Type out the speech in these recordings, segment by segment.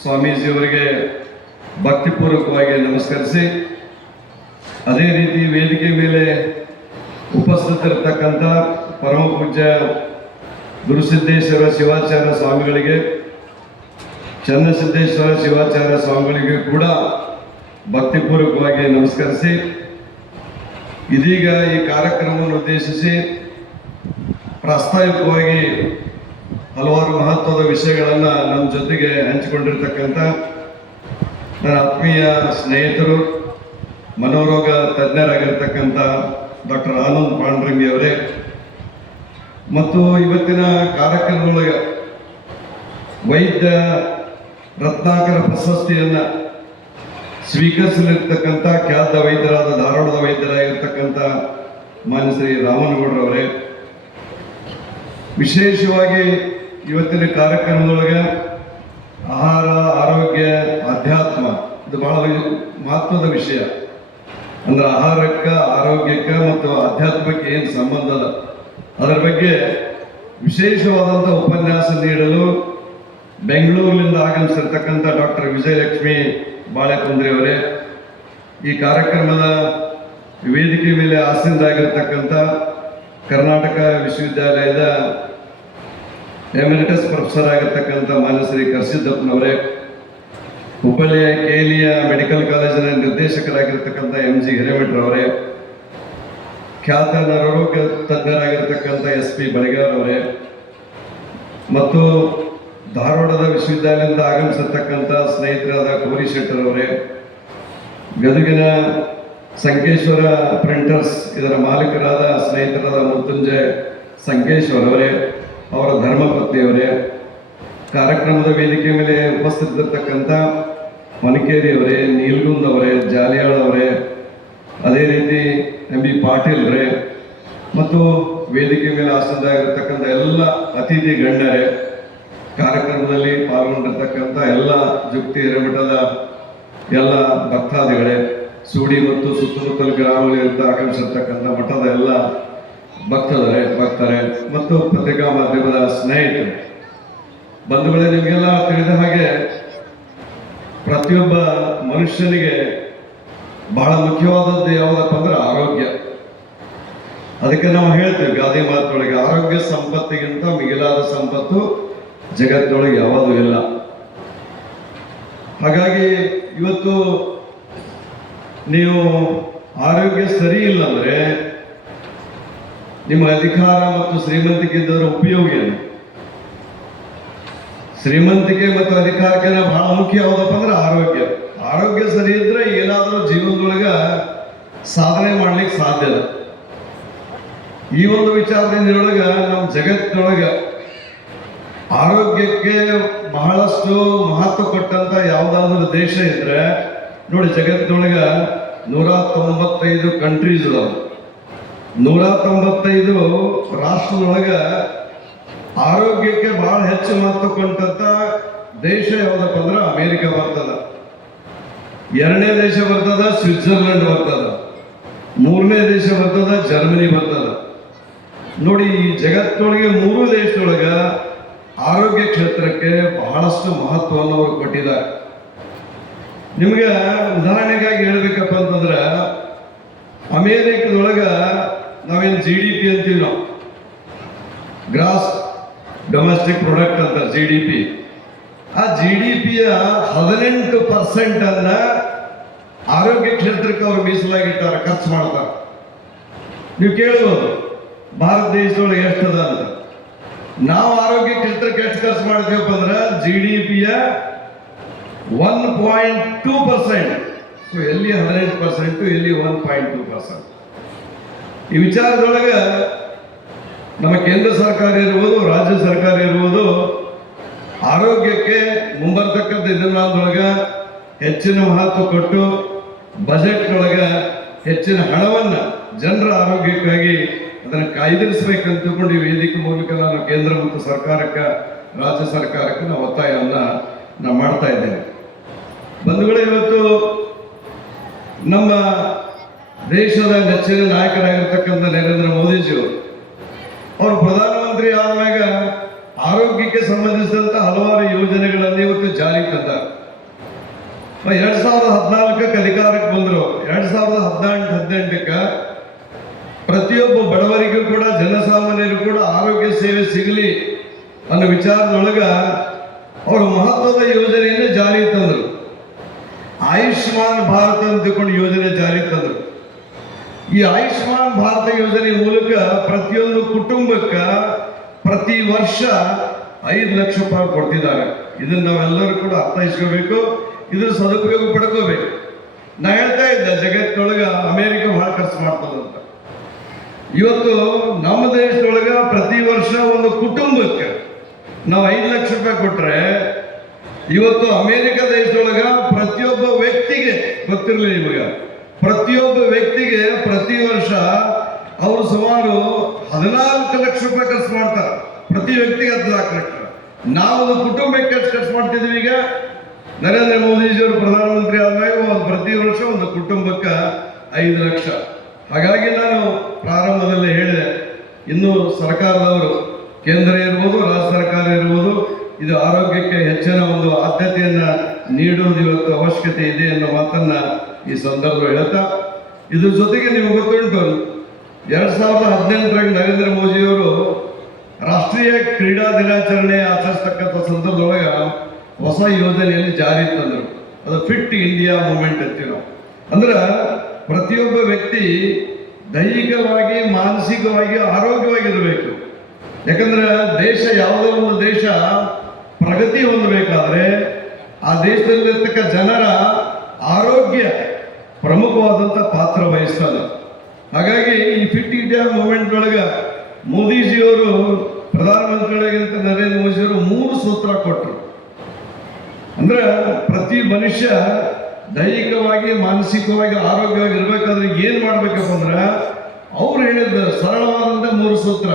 ಸ್ವಾಮೀಜಿಯವರಿಗೆ ಭಕ್ತಿಪೂರ್ವಕವಾಗಿ ನಮಸ್ಕರಿಸಿ, ಅದೇ ರೀತಿ ವೇದಿಕೆ ಮೇಲೆ ಉಪಸ್ಥಿತರಿರ್ತಕ್ಕಂಥ ಪರಮ ಪೂಜ್ಯ ಗುರುಸಿದ್ದೇಶ್ವರ ಶಿವಾಚಾರ್ಯ ಸ್ವಾಮಿಗಳಿಗೆ, ಚನ್ನಸಿದ್ದೇಶ್ವರ ಶಿವಾಚಾರ್ಯ ಸ್ವಾಮಿಗಳಿಗೆ ಕೂಡ ಭಕ್ತಿಪೂರ್ವಕವಾಗಿ ನಮಸ್ಕರಿಸಿ, ಇದೀಗ ಈ ಕಾರ್ಯಕ್ರಮವನ್ನು ಉದ್ದೇಶಿಸಿ ಪ್ರಾಸ್ತಾವಿಕವಾಗಿ ಹಲವಾರು ಮಹತ್ವದ ವಿಷಯಗಳನ್ನು ನಮ್ಮ ಜೊತೆಗೆ ಹಂಚಿಕೊಂಡಿರ್ತಕ್ಕಂಥ ನನ್ನ ಆತ್ಮೀಯ ಸ್ನೇಹಿತರು, ಮನೋರೋಗ ತಜ್ಞರಾಗಿರ್ತಕ್ಕಂಥ ಡಾಕ್ಟರ್ ಆನಂದ್ ಪಾಂಡ್ರಂಗಿ ಅವರೇ ಮತ್ತು ಇವತ್ತಿನ ಕಾರ್ಯಕ್ರಮದೊಳಗೆ ವೈದ್ಯ ರತ್ನಾಕರ ಪ್ರಶಸ್ತಿಯನ್ನು ಸ್ವೀಕರಿಸಲಿರ್ತಕ್ಕಂಥ ಖ್ಯಾತ ವೈದ್ಯರಾದ ಧಾರವಾಡದ ವೈದ್ಯರಾಗಿರ್ತಕ್ಕಂಥ ಮಾನ್ಯ ಶ್ರೀ ರಾಮನಗೌಡರವರೇ, ವಿಶೇಷವಾಗಿ ಇವತ್ತಿನ ಕಾರ್ಯಕ್ರಮದೊಳಗೆ ಆಹಾರ, ಆರೋಗ್ಯ, ಅಧ್ಯಾತ್ಮ ಇದು ಬಹಳ ಮಹತ್ವದ ವಿಷಯ. ಅಂದ್ರೆ ಆಹಾರಕ್ಕೆ, ಆರೋಗ್ಯಕ್ಕೆ ಮತ್ತು ಅಧ್ಯಾತ್ಮಕ್ಕೆ ಏನು ಸಂಬಂಧ ಅದ ಅದರ ಬಗ್ಗೆ ವಿಶೇಷವಾದಂಥ ಉಪನ್ಯಾಸ ನೀಡಲು ಬೆಂಗಳೂರಿನಿಂದ ಆಗಮಿಸಿರ್ತಕ್ಕಂಥ ಡಾಕ್ಟರ್ ವಿಜಯಲಕ್ಷ್ಮಿ ಬಾಳೆಕುಂದ್ರಿ ಅವರೇ, ಈ ಕಾರ್ಯಕ್ರಮದ ವೇದಿಕೆ ಮೇಲೆ ಆಸೀನರಾಗಿರ್ತಕ್ಕಂಥ ಕರ್ನಾಟಕ ವಿಶ್ವವಿದ್ಯಾಲಯದ ಎಮಿರಿಟಸ್ ಪ್ರೊಫೆಸರ್ ಆಗಿರ್ತಕ್ಕಂಥ ಮಾನ್ಯ ಶ್ರೀ ಕರ್ಸಿದ್ದಪ್ಪನವರೇ, ಹುಬ್ಬಳ್ಳಿಯ ಕೇಲಿಯ ಮೆಡಿಕಲ್ ಕಾಲೇಜಿನ ನಿರ್ದೇಶಕರಾಗಿರ್ತಕ್ಕಂಥ MG ಹಿರೇಮಠರವರೇ, ಖ್ಯಾತ ನರರೋಗ ತಜ್ಞರಾಗಿರ್ತಕ್ಕಂಥ SP ಬಳಿಗಾರ್ ಅವರೇ ಮತ್ತು ಧಾರವಾಡದ ವಿಶ್ವವಿದ್ಯಾಲಯದಿಂದ ಆಗಮಿಸಿರ್ತಕ್ಕಂಥ ಸ್ನೇಹಿತರಾದ ಕೋರಿ ಶೆಟ್ಟರ್ ಅವರೇ, ಗದಗಿನ ಸಂಕೇಶ್ವರ ಪ್ರಿಂಟರ್ಸ್ ಇದರ ಮಾಲೀಕರಾದ ಸ್ನೇಹಿತರಾದ ಮೃತ್ಯುಂಜಯ್ ಸಂಕೇಶ್ವರ್ ಅವರೇ, ಅವರ ಧರ್ಮಪತ್ನಿಯವರೇ, ಕಾರ್ಯಕ್ರಮದ ವೇದಿಕೆ ಮೇಲೆ ಉಪಸ್ಥಿತರಿರ್ತಕ್ಕಂಥ ಮನಕೇರಿ ಅವರೇ, ನೀಲ್ಗುಂದ್ ಅವರೇ, ಜಾಲಿಯಾಳ್ ಅವರೇ, ಅದೇ ರೀತಿ MB ಪಾಟೀಲ್ ರೇ ಮತ್ತು ವೇದಿಕೆ ಮೇಲೆ ಆಸೀನರಾಗಿರ್ತಕ್ಕಂಥ ಎಲ್ಲ ಅತಿಥಿ ಗಣ್ಯರೇ, ಕಾರ್ಯಕ್ರಮದಲ್ಲಿ ಪಾಲ್ಗೊಂಡಿರ್ತಕ್ಕಂಥ ಎಲ್ಲ ಜುಕ್ತಿ ಹಿರೇಮಠದ ಎಲ್ಲ ಭಕ್ತಾದಿಗಳೇ, ಸೂಡಿ ಮತ್ತು ಸುತ್ತಮುತ್ತಲ ಗ್ರಾಮಗಳಿಂದ ಆಗಮಿಸಿರ್ತಕ್ಕಂಥ ಮಠದ ಎಲ್ಲ ಭಕ್ತರೇ ಮತ್ತು ಪತ್ರಿಕಾ ಮಾಧ್ಯಮದ ಸ್ನೇಹಿತರು, ಬಂಧುಗಳೇ, ನಿಮಗೆಲ್ಲ ತಿಳಿದ ಹಾಗೆ ಪ್ರತಿಯೊಬ್ಬ ಮನುಷ್ಯನಿಗೆ ಬಹಳ ಮುಖ್ಯವಾದದ್ದು ಯಾವುದಪ್ಪ ಅಂದ್ರೆ ಆರೋಗ್ಯ. ಅದಕ್ಕೆ ನಾವು ಹೇಳ್ತೀವಿ ಗಾದೆ ಮಾತೊಳಗೆ, ಆರೋಗ್ಯ ಸಂಪತ್ತಿಗಿಂತ ಮಿಗಿಲಾದ ಸಂಪತ್ತು ಜಗತ್ತಿನೊಳಗೆ ಯಾವುದೂ ಇಲ್ಲ. ಹಾಗಾಗಿ ಇವತ್ತು ನೀವು ಆರೋಗ್ಯ ಸರಿ ಇಲ್ಲ ಅಂದ್ರೆ ನಿಮ್ಮ ಅಧಿಕಾರ ಮತ್ತು ಶ್ರೀಮಂತಿಕೆ ಇದ್ದವರ ಉಪಯೋಗ ಏನು? ಶ್ರೀಮಂತಿಕೆ ಮತ್ತು ಅಧಿಕಾರಕ್ಕೆ ಬಹಳ ಮುಖ್ಯ ಯಾವುದಪ್ಪ ಅಂದ್ರೆ ಆರೋಗ್ಯ. ಆರೋಗ್ಯ ಸರಿ ಇದ್ರೆ ಏನಾದರೂ ಜೀವನದೊಳಗ ಸಾಧನೆ ಮಾಡ್ಲಿಕ್ಕೆ ಸಾಧ್ಯ ಇಲ್ಲ. ಈ ಒಂದು ವಿಚಾರದೊಳಗ ನಮ್ಮ ಜಗತ್ತಿನೊಳಗ ಆರೋಗ್ಯಕ್ಕೆ ಬಹಳಷ್ಟು ಮಹತ್ವ ಕೊಟ್ಟಂತ ಯಾವುದಾದ್ರೂ ದೇಶ ಇದ್ರೆ ನೋಡಿ, ಜಗತ್ತಿನೊಳಗ 195 ಕಂಟ್ರೀಸ್ ಇದಾವೆ. 195 ರಾಷ್ಟ್ರದೊಳಗ ಆರೋಗ್ಯಕ್ಕೆ ಬಹಳ ಹೆಚ್ಚು ಮಹತ್ವ ಕೊಟ್ಟಂತ ದೇಶ ಯಾವುದಪ್ಪ ಅಂದ್ರೆ ಅಮೇರಿಕ ಬರ್ತದ. 2ನೇ ದೇಶ ಬರ್ತದ ಸ್ವಿಟ್ಜರ್ಲೆಂಡ್ ಬರ್ತದ. 3ನೇ ದೇಶ ಬರ್ತದ ಜರ್ಮನಿ ಬರ್ತದ. ನೋಡಿ, ಈ ಜಗತ್ತಿನೊಳಗೆ 3 ದೇಶದೊಳಗ ಆರೋಗ್ಯ ಕ್ಷೇತ್ರಕ್ಕೆ ಬಹಳಷ್ಟು ಮಹತ್ವವನ್ನು ಅವರು ಕೊಟ್ಟಿದ್ದಾರೆ. ನಿಮ್ಗೆ ಉದಾಹರಣೆಗಾಗಿ ಹೇಳ್ಬೇಕಪ್ಪ ಅಂತಂದ್ರೆ, ಅಮೇರಿಕದೊಳಗ ನಾವೇನು GDP ಅಂತೀವಿ, ನಾವು ಗ್ರಾಸ್ ಡೊಮೆಸ್ಟಿಕ್ ಪ್ರಾಡಕ್ಟ್ ಅಂತ GDP, ಆ GDPಯ 18% ಅನ್ನ ಆರೋಗ್ಯ ಕ್ಷೇತ್ರಕ್ಕೆ ಅವರು ಮೀಸಲಾಗಿಟ್ಟಾರೆ, ಖರ್ಚು ಮಾಡ್ತಾರೆ. ನೀವು ಕೇಳ್ಬೋದು ಭಾರತ ದೇಶದೊಳಗೆ ಎಷ್ಟದ ಅಂತ. ನಾವು ಆರೋಗ್ಯ ಕ್ಷೇತ್ರಕ್ಕೆ ಎಷ್ಟು ಖರ್ಚು ಮಾಡ್ತೀವಪ್ಪ ಅಂದ್ರೆ GDPಯ 1.2%. ಸೊ ಎಲ್ಲಿ 18%, ಎಲ್ಲಿ 1.2%. ಈ ವಿಚಾರದೊಳಗೆ ನಮ್ಮ ಕೇಂದ್ರ ಸರ್ಕಾರ ಇರ್ಬೋದು, ರಾಜ್ಯ ಸರ್ಕಾರ ಇರ್ಬೋದು, ಆರೋಗ್ಯಕ್ಕೆ ಮುಂಬರ್ತಕ್ಕಂಥ ದಿನಮಾನದೊಳಗ ಹೆಚ್ಚಿನ ಮಹತ್ವ ಕೊಟ್ಟು ಬಜೆಟ್ನೊಳಗ ಹೆಚ್ಚಿನ ಹಣವನ್ನು ಜನರ ಆರೋಗ್ಯಕ್ಕಾಗಿ ಅದನ್ನು ಕಾಯ್ದಿರಿಸಬೇಕಂತ ತಿಳ್ಕೊಂಡು ಈ ವೇದಿಕೆ ಮೂಲಕ ನಾನು ಕೇಂದ್ರ ಮತ್ತು ಸರ್ಕಾರಕ್ಕೆ, ರಾಜ್ಯ ಸರ್ಕಾರಕ್ಕೆ ನಾವು ಒತ್ತಾಯವನ್ನು ನಾವು ಮಾಡ್ತಾ ಇದ್ದೇನೆ. ಬಂಧುಗಳೇ, ಇವತ್ತು ನಮ್ಮ ದೇಶದ ನೆಚ್ಚಿನ ನಾಯಕರಾಗಿರ್ತಕ್ಕಂಥ ನರೇಂದ್ರ ಮೋದಿಜಿಯವರು ಅವರು ಪ್ರಧಾನಮಂತ್ರಿ ಆದಾಗ ಆರೋಗ್ಯಕ್ಕೆ ಸಂಬಂಧಿಸಿದಂಥ ಹಲವಾರು ಯೋಜನೆಗಳನ್ನು ಗಾಂಧಿ ಇವತ್ತು ಜಾರಿ ತಂದ. 2014 ಅಧಿಕಾರಕ್ಕೆ ಬಂದರು. 2017-18 ಪ್ರತಿಯೊಬ್ಬ ಬಡವರಿಗೂ ಕೂಡ, ಜನಸಾಮಾನ್ಯರಿಗೂ ಕೂಡ ಆರೋಗ್ಯ ಸೇವೆ ಸಿಗಲಿ ಅನ್ನೋ ವಿಚಾರದೊಳಗ ಅವರು ಮಹತ್ವದ ಯೋಜನೆಯನ್ನು ಜಾರಿ ತಂದರು. ಆಯುಷ್ಮಾನ್ ಭಾರತ ಅಂತಕೊಂಡು ಯೋಜನೆ ಜಾರಿ ತಂದರು. ಈ ಆಯುಷ್ಮಾನ್ ಭಾರತ ಯೋಜನೆ ಮೂಲಕ ಪ್ರತಿಯೊಂದು ಕುಟುಂಬಕ್ಕೆ ಪ್ರತಿ ವರ್ಷ 5 ಲಕ್ಷ ರೂಪಾಯಿ ಕೊಡ್ತಿದ್ದಾರೆ. ಇದನ್ನ ನಾವೆಲ್ಲರೂ ಕೂಡ ಅರ್ಥೈಸ್ಕೋಬೇಕು, ಇದ್ರ ಸದುಪಯೋಗ ಪಡ್ಕೋಬೇಕು. ನಾ ಹೇಳ್ತಾ ಇದ್ದೆ, ಜಗತ್ತೊಳಗ ಅಮೇರಿಕ ಬಹಳ ಖರ್ಚು ಮಾಡ್ತದಂತ. ಇವತ್ತು ನಮ್ಮ ದೇಶದೊಳಗ ಪ್ರತಿ ವರ್ಷ ಒಂದು ಕುಟುಂಬಕ್ಕೆ ನಾವು 5 ಲಕ್ಷ ರೂಪಾಯಿ ಕೊಟ್ರೆ, ಇವತ್ತು ಅಮೇರಿಕ ದೇಶದೊಳಗ ಪ್ರತಿಯೊಬ್ಬ ವ್ಯಕ್ತಿಗೆ, ಗೊತ್ತಿರಲಿ ನಿಮಗೆ, ಪ್ರತಿಯೊಬ್ಬ ವ್ಯಕ್ತಿಗೆ ಪ್ರತಿ ವರ್ಷ ಅವರು ಸುಮಾರು 14 ಲಕ್ಷ ರೂಪಾಯಿ ಖರ್ಚು ಮಾಡ್ತಾರೆ. ಪ್ರತಿ ವ್ಯಕ್ತಿಗೆ 14 ಲಕ್ಷ. ನಾವು ಒಂದು ಕುಟುಂಬಕ್ಕೆ ಖರ್ಚು ಮಾಡ್ತಿದ್ವಿ. ಈಗ ನರೇಂದ್ರ ಮೋದಿಜಿಯವರು ಪ್ರಧಾನಮಂತ್ರಿ ಆದಾಗ ಪ್ರತಿ ವರ್ಷ ಒಂದು ಕುಟುಂಬಕ್ಕೆ 5 ಲಕ್ಷ. ಹಾಗಾಗಿ ನಾನು ಪ್ರಾರಂಭದಲ್ಲಿ ಹೇಳಿದೆ, ಇನ್ನು ಸರ್ಕಾರದವರು, ಕೇಂದ್ರ ಇರ್ಬೋದು, ರಾಜ್ಯ ಸರ್ಕಾರ ಇರ್ಬೋದು, ಇದು ಆರೋಗ್ಯಕ್ಕೆ ಹೆಚ್ಚಿನ ಒಂದು ಆದ್ಯತೆಯನ್ನ ನೀಡುವುದು ಇವತ್ತು ಅವಶ್ಯಕತೆ ಇದೆ ಅನ್ನೋ ಮಾತನ್ನ ಈ ಸಂದರ್ಭ ಹೇಳ್ತಾ, ಇದ್ರ ಜೊತೆಗೆ ನಿಮ್ಗೆ ಗೊತ್ತುಂಟು, 2018 ನರೇಂದ್ರ ಮೋದಿಯವರು ರಾಷ್ಟ್ರೀಯ ಕ್ರೀಡಾ ದಿನಾಚರಣೆ ಆಚರಿಸ್ತಕ್ಕಂಥ ಸಂದರ್ಭದೊಳಗ ಹೊಸ ಯೋಜನೆಯಲ್ಲಿ ಜಾರಿ ತಂದರು. ಅದು ಫಿಟ್ ಇಂಡಿಯಾ ಮೂವ್ಮೆಂಟ್ ಅಂತೀವಿ ನಾವು. ಅಂದ್ರೆ ಪ್ರತಿಯೊಬ್ಬ ವ್ಯಕ್ತಿ ದೈಹಿಕವಾಗಿ, ಮಾನಸಿಕವಾಗಿ ಆರೋಗ್ಯವಾಗಿರಬೇಕು. ಯಾಕಂದ್ರೆ ದೇಶ, ಯಾವುದೋ ಒಂದು ದೇಶ ಪ್ರಗತಿ ಹೊಂದಬೇಕಾದ್ರೆ ಆ ದೇಶದಲ್ಲಿರ್ತಕ್ಕ ಜನರ ಆರೋಗ್ಯ ಪ್ರಮುಖವಾದಂಥ ಪಾತ್ರ ವಹಿಸ್ತದೆ. ಹಾಗಾಗಿ ಈ ಫಿಟ್ ಇಂಡಿಯಾ ಮೂವ್ಮೆಂಟ್ ಒಳಗೆ ಮೋದಿಜಿಯವರು, ಪ್ರಧಾನಮಂತ್ರಿಗಳಿಗಿಂತ ನರೇಂದ್ರ ಮೋದಿಜಿಯವರು 3 ಸೂತ್ರ ಕೊಟ್ಟರು. ಅಂದ್ರೆ ಪ್ರತಿ ಮನುಷ್ಯ ದೈಹಿಕವಾಗಿ, ಮಾನಸಿಕವಾಗಿ ಆರೋಗ್ಯವಾಗಿ ಇರಬೇಕಾದ್ರೆ ಏನ್ ಮಾಡ್ಬೇಕಪ್ಪ ಅಂದ್ರೆ, ಅವ್ರು ಹೇಳಿದ್ದು ಸರಳವಾದಂಥ 3 ಸೂತ್ರ.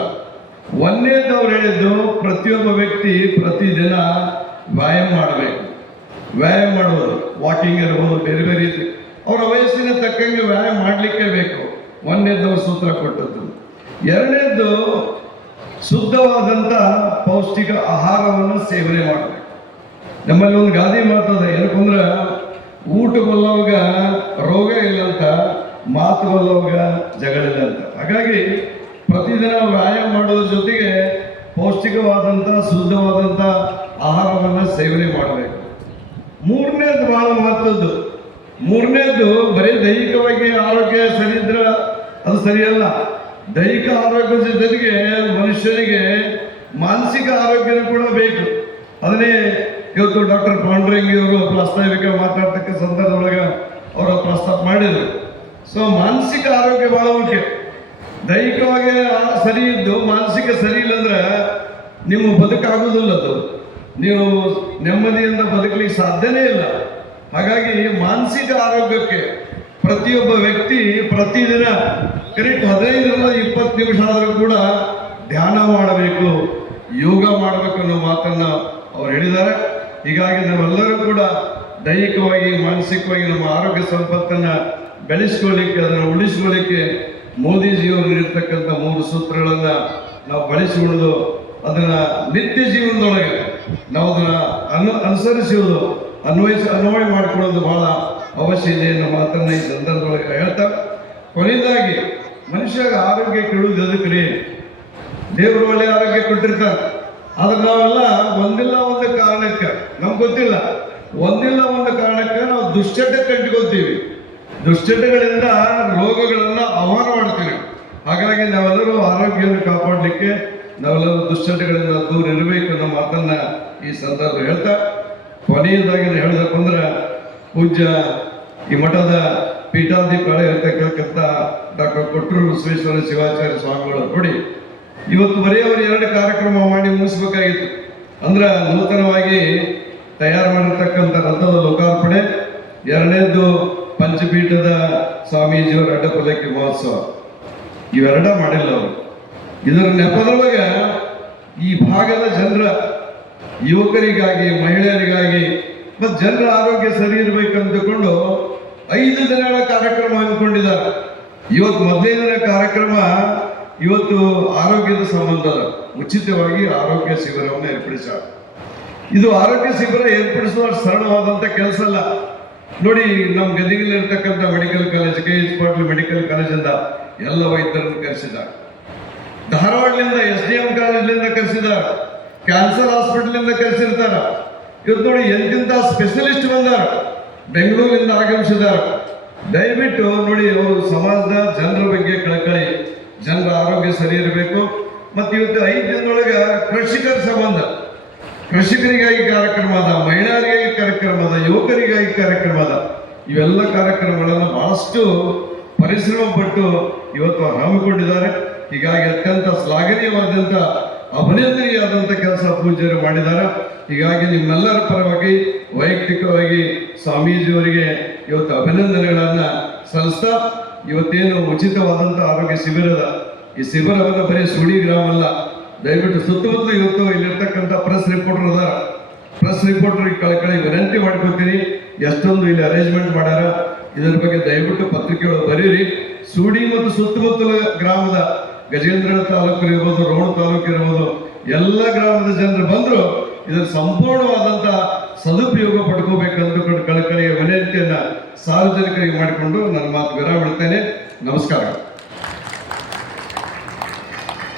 ಒಂದನೇದು ಅವ್ರು ಹೇಳಿದ್ದು, ಪ್ರತಿಯೊಬ್ಬ ವ್ಯಕ್ತಿ ಪ್ರತಿದಿನ ವ್ಯಾಯಾಮ ಮಾಡಬೇಕು. ವ್ಯಾಯಾಮ ಮಾಡೋದು, ವಾಕಿಂಗ್ ಇರ್ಬೋದು, ಬೇರೆ ಬೇರೆ ರೀತಿ ಅವರ ವಯಸ್ಸಿನ ತಕ್ಕಂಗೆ ವ್ಯಾಯಾಮ ಮಾಡಲಿಕ್ಕೆ ಬೇಕು. ಒಂದನೇದು ಅವ್ರ ಸೂತ್ರ ಕೊಟ್ಟದ್ದು. ಎರಡನೇದ್ದು, ಶುದ್ಧವಾದಂಥ ಪೌಷ್ಟಿಕ ಆಹಾರವನ್ನು ಸೇವನೆ ಮಾಡಬೇಕು. ನಮ್ಮಲ್ಲಿ ಒಂದು ಗಾದೆ ಮಾತದ, ಏನಕ್ಕಂದ್ರೆ ಊಟ ಬಲ್ಲವಾಗ ರೋಗ ಇಲ್ಲಂತ, ಮಾತು ಬಲ್ಲವಾಗ ಜಗಳಿಲ್ಲ ಅಂತ. ಹಾಗಾಗಿ ಪ್ರತಿದಿನ ವ್ಯಾಯಾಮ ಮಾಡೋದ್ರ ಜೊತೆಗೆ ಪೌಷ್ಟಿಕವಾದಂಥ, ಶುದ್ಧವಾದಂಥ ಆಹಾರವನ್ನು ಸೇವನೆ ಮಾಡಬೇಕು. ಮೂರನೇದು ಬಹಳ ಮಹತ್ವದ್ದು. ಮೂರನೇದು, ಬರೀ ದೈಹಿಕವಾಗಿ ಆರೋಗ್ಯ ಸರಿ ಇದ್ರೆ ಅದು ಸರಿಯಲ್ಲ. ದೈಹಿಕ ಆರೋಗ್ಯದ ಜೊತೆಗೆ ಮನುಷ್ಯನಿಗೆ ಮಾನಸಿಕ ಆರೋಗ್ಯನೂ ಕೂಡ ಬೇಕು. ಅದನ್ನೇ ಇವತ್ತು ಡಾಕ್ಟರ್ ಪಾಂಡುರಂಗಿ ಅವರು ಪ್ರಾಸ್ತಾವಿಕ ಮಾತಾಡ್ತಕ್ಕ ಸಂದರ್ಭದೊಳಗೆ ಅವರ ಪ್ರಸ್ತಾಪ ಮಾಡಿದರು. ಸೊ ಮಾನಸಿಕ ಆರೋಗ್ಯ ಬಹಳ ಮುಖ್ಯ. ದೈಹಿಕವಾಗಿ ಸರಿ ಇದ್ದು ಮಾನಸಿಕ ಸರಿ ಇಲ್ಲಂದ್ರೆ ನಿಮ್ಮ ಬದುಕಾಗುವುದಿಲ್ಲ. ಅದು ನೀವು ನೆಮ್ಮದಿಯಿಂದ ಬದುಕಲಿಕ್ಕೆ ಸಾಧ್ಯನೇ ಇಲ್ಲ. ಹಾಗಾಗಿ ಮಾನಸಿಕ ಆರೋಗ್ಯಕ್ಕೆ ಪ್ರತಿಯೊಬ್ಬ ವ್ಯಕ್ತಿ ಪ್ರತಿದಿನ ಕರೆಕ್ಟ್ 15-20 ನಿಮಿಷ ಆದರೂ ಕೂಡ ಧ್ಯಾನ ಮಾಡಬೇಕು, ಯೋಗ ಮಾಡಬೇಕು ಅನ್ನೋ ಮಾತನ್ನು ಅವ್ರು ಹೇಳಿದ್ದಾರೆ. ಹೀಗಾಗಿ ನಾವೆಲ್ಲರೂ ಕೂಡ ದೈಹಿಕವಾಗಿ, ಮಾನಸಿಕವಾಗಿ ನಮ್ಮ ಆರೋಗ್ಯ ಸಂಪತ್ತನ್ನು ಬೆಳೆಸ್ಕೊಳ್ಳಿಕ್ಕೆ, ಅದನ್ನು ಉಳಿಸ್ಕೊಳ್ಳಿಕ್ಕೆ ಮೋದಿಜಿಯವರು ನೀಡಿರ್ತಕ್ಕಂಥ 3 ಸೂತ್ರಗಳನ್ನು ನಾವು ಬಳಸಿಕೊಳ್ಳೋದು, ಅದನ್ನು ನಿತ್ಯ ಜೀವನದೊಳಗೆ ನಾವು ಅದನ್ನು ಅನುಸರಿಸುವುದು, ಅನ್ವಯ ಮಾಡಿಕೊಳ್ಳೋದು ಬಹಳ ಅವಶ್ಯ ಇದೆ ಅನ್ನೋ ಮಾತನ್ನು ಈ ಸಂದರ್ಭದೊಳಗೆ ಹೇಳ್ತಾ, ಕೊನೆಯದಾಗಿ ಮನುಷ್ಯಗೆ ಆರೋಗ್ಯ ಕೆಡುವುದು ಎದಕ್ರಿ? ದೇವರು ಒಳ್ಳೆ ಆರೋಗ್ಯ ಕೊಟ್ಟಿರ್ತಾರೆ. ಆದ್ರೆ ನಾವೆಲ್ಲ ಒಂದಿಲ್ಲ ಒಂದು ಕಾರಣಕ್ಕೆ, ನಮ್ಗೆ ಗೊತ್ತಿಲ್ಲ, ಒಂದಿಲ್ಲ ಒಂದು ಕಾರಣಕ್ಕೆ ನಾವು ದುಶ್ಚಟಕ್ಕೆ ಕಂಡುಕೊಳ್ತೀವಿ. ದುಶ್ಚಟಗಳಿಂದ ರೋಗಗಳನ್ನು ಆಹ್ವಾನ ಮಾಡ್ತೀವಿ. ಹಾಗಾಗಿ ನಾವೆಲ್ಲರೂ ಆರೋಗ್ಯವನ್ನು ಕಾಪಾಡಲಿಕ್ಕೆ ನಾವೆಲ್ಲರೂ ದುಶ್ಚಟಗಳಿಂದ ದೂರ ಇರಬೇಕು ಅನ್ನೋ ಮಾತನ್ನ ಈ ಸಂದರ್ಭ ಹೇಳ್ತಾ, ಕೊನೆಯದಾಗಿ ಹೇಳಬೇಕು ಅಂದ್ರೆ, ಪೂಜ್ಯ ಈ ಮಠದ ಪೀಠಾಧಿಪತಿ ಇರತಕ್ಕಂಥ ಡಾಕ್ಟರ್ ಕೊಟ್ಟೂರು ಬಸವೇಶ್ವರ ಶಿವಾಚಾರ್ಯ ಸ್ವಾಮಿಗಳು ನೋಡಿ, ಇವತ್ತು ಬರೀ ಅವರು 2 ಕಾರ್ಯಕ್ರಮ ಮಾಡಿ ಮುಗಿಸ್ಬೇಕಾಗಿತ್ತು. ಅಂದ್ರೆ ನೂತನವಾಗಿ ತಯಾರು ಮಾಡಿರ್ತಕ್ಕಂಥ ರಥದ ಲೋಕಾರ್ಪಣೆ, ಎರಡನೇದು ಪಂಚಪೀಠದ ಸ್ವಾಮೀಜಿಯವರ ಅಡ್ಡಪಲ್ಲಕ್ಕಿ ಮಹೋತ್ಸವ, ಇವೆರಡ ಮಾಡಿಲ್ಲ ಅವರು. ಇದರ ನೆಪದೊಳಗೆ ಈ ಭಾಗದ ಜನರ, ಯುವಕರಿಗಾಗಿ, ಮಹಿಳೆಯರಿಗಾಗಿ ಮತ್ತು ಜನರ ಆರೋಗ್ಯ ಸರಿ ಇರಬೇಕಂತಕೊಂಡು 5 ದಿನಗಳ ಕಾರ್ಯಕ್ರಮ ಹಮ್ಮಿಕೊಂಡಿದ್ದಾರೆ. ಇವತ್ತು ಮೊದಲನೇ ದಿನ ಕಾರ್ಯಕ್ರಮ ಇವತ್ತು ಆರೋಗ್ಯದ ಸಂಬಂಧದ ಉಚಿತವಾಗಿ ಆರೋಗ್ಯ ಶಿಬಿರವನ್ನು ಏರ್ಪಡಿಸ್ಯಾರ. ಇದು ಆರೋಗ್ಯ ಶಿಬಿರ ಏರ್ಪಡಿಸುವ ಸರಳವಾದಂಥ ಕೆಲಸ ಅಲ್ಲ. ನೋಡಿ, ನಮ್ಮ ಗದಗಿನಲ್ಲಿರ್ತಕ್ಕಂಥ medical college, KH Patil medical ಕಾಲೇಜಿಂದ ಎಲ್ಲ ವೈದ್ಯರನ್ನು ಕರೆಸಿದ್ದಾರೆ. ಧಾರವಾಡದಿಂದ SDM ಕಾಲೇಜಿನಿಂದ ಕರೆಸಿದ್ದಾರೆ. ಕ್ಯಾನ್ಸರ್ ಹಾಸ್ಪಿಟಲಿಂದ ಕರೆಸಿರ್ತಾರ. ಇವತ್ತು ನೋಡಿ ಎಂತಿಂತ ಸ್ಪೆಷಲಿಸ್ಟ್ ಬಂದಾರ, ಬೆಂಗಳೂರಿನಿಂದ ಆಗಮಿಸಿದಾರ. ದಯವಿಟ್ಟು ನೋಡಿ, ಅವರು ಸಮಾಜದ ಜನರ ಬಗ್ಗೆ ಕಳಕಳಿ, ಜನರ ಆರೋಗ್ಯ ಸರಿ ಇರಬೇಕು. ಮತ್ತು ಇವತ್ತು 5 ದಿನದೊಳಗೆ ಕೃಷಿಕರ ಸಂಬಂಧ, ಕೃಷಿಕರಿಗಾಗಿ ಕಾರ್ಯಕ್ರಮ ಅದ, ಮಹಿಳೆಯರಿಗಾಗಿ ಕಾರ್ಯಕ್ರಮ ಅದ, ಯುವಕರಿಗಾಗಿ ಕಾರ್ಯಕ್ರಮ ಅದ. ಇವೆಲ್ಲ ಕಾರ್ಯಕ್ರಮಗಳನ್ನು ಬಹಳಷ್ಟು ಪರಿಶ್ರಮ ಪಟ್ಟು ಇವತ್ತು ಹಮ್ಮಿಕೊಂಡಿದ್ದಾರೆ. ಹೀಗಾಗಿ ಅತ್ಯಂತ ಶ್ಲಾಘನೀಯವಾದಂಥ ಅಭಿನಂದನೀಯಾದಂಥ ಕೆಲಸ ಪೂಜ್ಯರು ಮಾಡಿದ್ದಾರೆ. ಹೀಗಾಗಿ ನಿಮ್ಮೆಲ್ಲರ ಪರವಾಗಿ ವೈಯಕ್ತಿಕವಾಗಿ ಸ್ವಾಮೀಜಿಯವರಿಗೆ ಇವತ್ತು ಅಭಿನಂದನೆಗಳನ್ನು ಸಲ್ಲಿಸ್ತಾ, ಇವತ್ತೇನು ಉಚಿತವಾದಂಥ ಆರೋಗ್ಯ ಶಿಬಿರದ ಈ ಶಿಬಿರವನ್ನು ಬರೀ ಸುಡಿ ಗ್ರಾಮ ಅಲ್ಲ, ದಯವಿಟ್ಟು ಸುತ್ತಮುತ್ತಲು ಇವತ್ತು ಇಲ್ಲಿರ್ತಕ್ಕಂಥ ಪ್ರೆಸ್ ರಿಪೋರ್ಟರ್ ಅದಾರ. ಪ್ರೆಸ್ ರಿಪೋರ್ಟರ್ಗೆ ಕಳಕಳಿ ವಿನಂತಿ ಮಾಡ್ಕೊತೀನಿ, ಎಷ್ಟೊಂದು ಇಲ್ಲಿ ಅರೇಂಜ್ಮೆಂಟ್ ಮಾಡ್ಯಾರ, ಇದರ ಬಗ್ಗೆ ದಯವಿಟ್ಟು ಪತ್ರಿಕೆಗಳು ಬರೀರಿ. ಸೂಡಿ ಮತ್ತು ಸುತ್ತಮುತ್ತಲ ಗ್ರಾಮದ ಗಜೇಂದ್ರ ತಾಲೂಕು ಇರ್ಬೋದು, ರೋಣ ತಾಲೂಕು ಇರ್ಬೋದು, ಎಲ್ಲ ಗ್ರಾಮದ ಜನರು ಬಂದರು ಇದರ ಸಂಪೂರ್ಣವಾದಂಥ ಸದುಪಯೋಗ ಪಡ್ಕೋಬೇಕಂತ ಕಳಕಳಿಯ ವಿನಂತಿಯನ್ನು ಸಾರ್ವಜನಿಕರಿಗೆ ಮಾಡಿಕೊಂಡು ನನ್ನ ಮಾತು ವಿರಾಮ ಬಿಡ್ತೇನೆ. ನಮಸ್ಕಾರ.